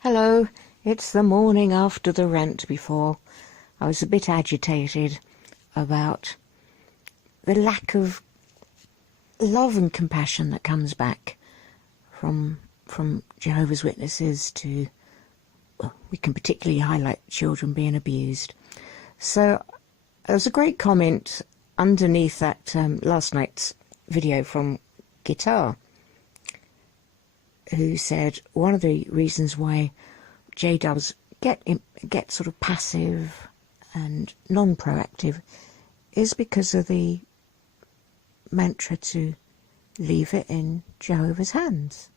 Hello, it's the morning after the rant before. I was a bit agitated about the lack of love and compassion that comes back from Jehovah's Witnesses to, well, we can particularly highlight children being abused. So there was a great comment underneath that last night's video from Guitar, who said one of the reasons why J-dubs get sort of passive and non-proactive is because of the mantra to leave it in Jehovah's hands.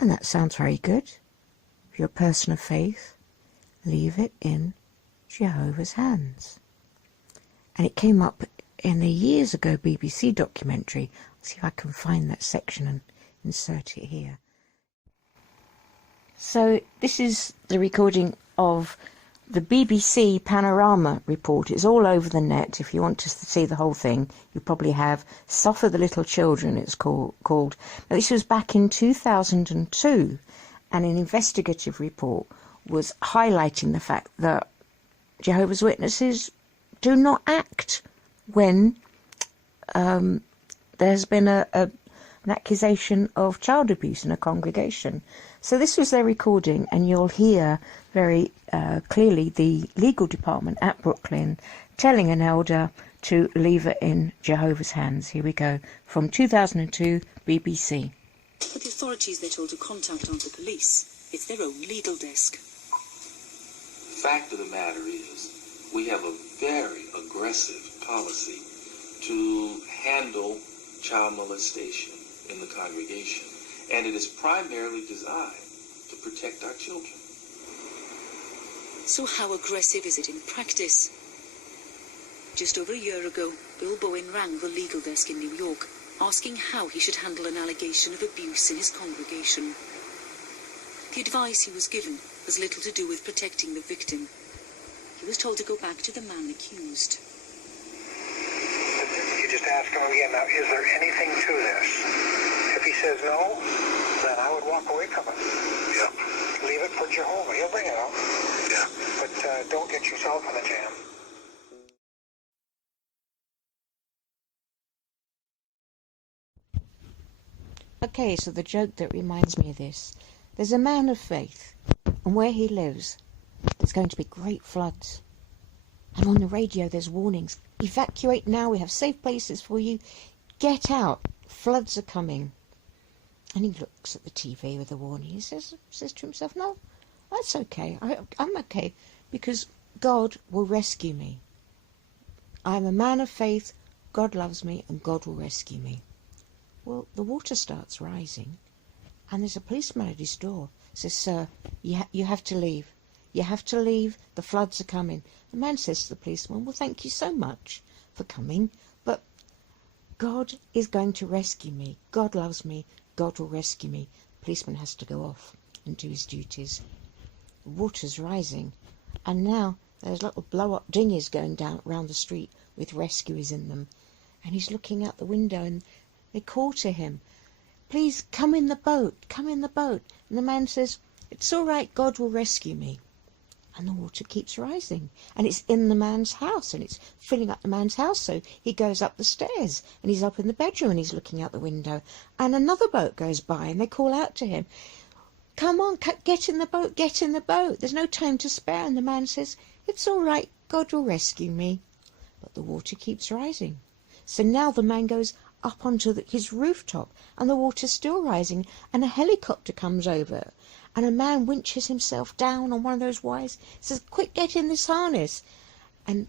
And that sounds very good. If you're a person of faith, leave it in Jehovah's hands. And it came up in a years ago BBC documentary. Let's see if I can find that section and insert it here. So this is the recording of the BBC Panorama report. It's all over the net. If you want to see the whole thing, you probably have. Suffer the Little Children, it's called. Now, this was back in 2002, and an investigative report was highlighting the fact that Jehovah's Witnesses do not act when there's been an accusation of child abuse in a congregation. So this was their recording, and you'll hear very clearly the legal department at Brooklyn telling an elder to leave it in Jehovah's hands. Here we go, from 2002 BBC. But the authorities, they're told to contact aren't the police. It's their own legal desk. The fact of the matter is, we have a very aggressive policy to handle child molestation in the congregation, and it is primarily designed to protect our children. So how aggressive is it in practice? Just over a year ago, Bill Bowen rang the legal desk in New York, asking how he should handle an allegation of abuse in his congregation. The advice he was given has little to do with protecting the victim. He was told to go back to the man accused. You just ask him again, now, is there anything to this? If he says no, then I would walk away from it. Yeah. Leave it for Jehovah. He'll bring it out. Yeah. But don't get yourself in a jam. Okay, so the joke that reminds me of this. There's a man of faith, and where he lives, there's going to be great floods. And on the radio there's warnings. Evacuate now, we have safe places for you. Get out, floods are coming. And he looks at the TV with the warning. He says to himself, no, that's okay. I'm okay, because God will rescue me. I'm a man of faith, God loves me, and God will rescue me. Well, the water starts rising, and there's a policeman at his door. He says, sir, you have to leave. You have to leave, the floods are coming. The man says to the policeman, well, thank you so much for coming, but God is going to rescue me. God loves me. God will rescue me. The policeman has to go off and do his duties. The water's rising, and now there's little blow-up dinghies going down around the street with rescuers in them. And he's looking out the window, and they call to him, please come in the boat, come in the boat. And the man says, it's all right, God will rescue me. And the water keeps rising, and it's in the man's house, and it's filling up the man's house. So he goes up the stairs, and he's up in the bedroom, and he's looking out the window. And another boat goes by, and they call out to him, come on, get in the boat, get in the boat. There's no time to spare. And the man says, it's all right, God will rescue me. But the water keeps rising. So now the man goes up onto his rooftop, and the water's still rising, and a helicopter comes over, and a man winches himself down on one of those wires. Says, quick, get in this harness. And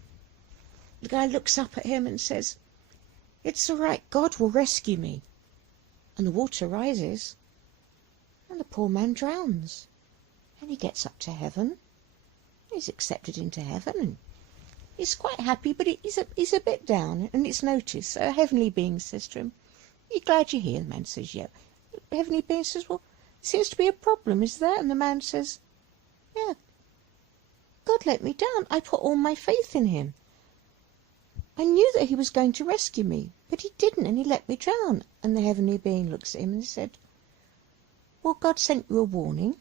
the guy looks up at him and says, it's all right, God will rescue me. And the water rises, and the poor man drowns. And he gets up to heaven. He's accepted into heaven, and he's quite happy, but he's a bit down, and it's noticed. So a heavenly being says to him, are you glad you're here? The man says, yeah. The heavenly being says, well, seems to be a problem, is there? And the man says, yeah, God let me down. I put all my faith in him. I knew that he was going to rescue me, but he didn't, and he let me drown. And the heavenly being looks at him and said, well, God sent you a warning.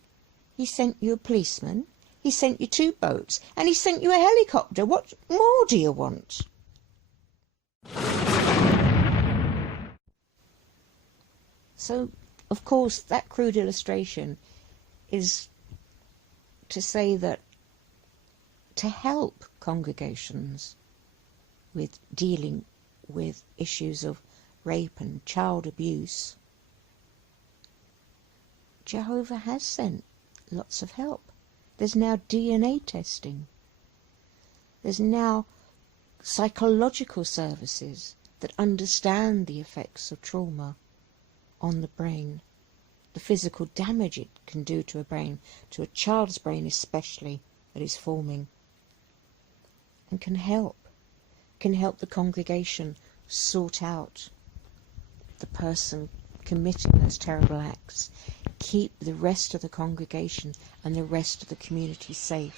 He sent you a policeman, he sent you 2 boats, and he sent you a helicopter. What more do you want? So, of course, that crude illustration is to say that to help congregations with dealing with issues of rape and child abuse, Jehovah has sent lots of help. There's now DNA testing. There's now psychological services that understand the effects of trauma on the brain, the physical damage it can do to a brain, to a child's brain especially, that is forming, and can help the congregation sort out the person committing these terrible acts, keep the rest of the congregation and the rest of the community safe.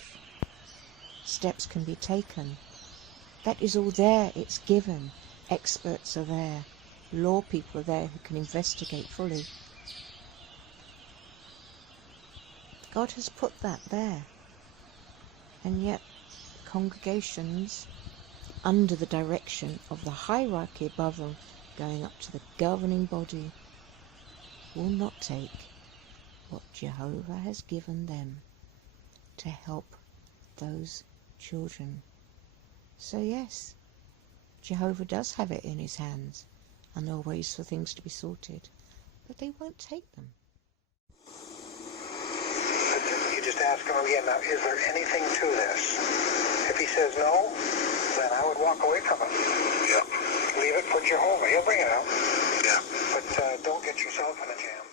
Steps can be taken. That is all there, it's given. Experts are there. Law people are there who can investigate fully. God has put that there. And yet, congregations, under the direction of the hierarchy above us, going up to the governing body, will not take what Jehovah has given them to help those children. So yes, Jehovah does have it in his hands, and there are ways for things to be sorted, but they won't take them. You just ask him again, now, is there anything to this? If he says no, then I would walk away from it. Yeah. Leave it for Jehovah. He'll bring it out. Yeah. But don't get yourself in a jam.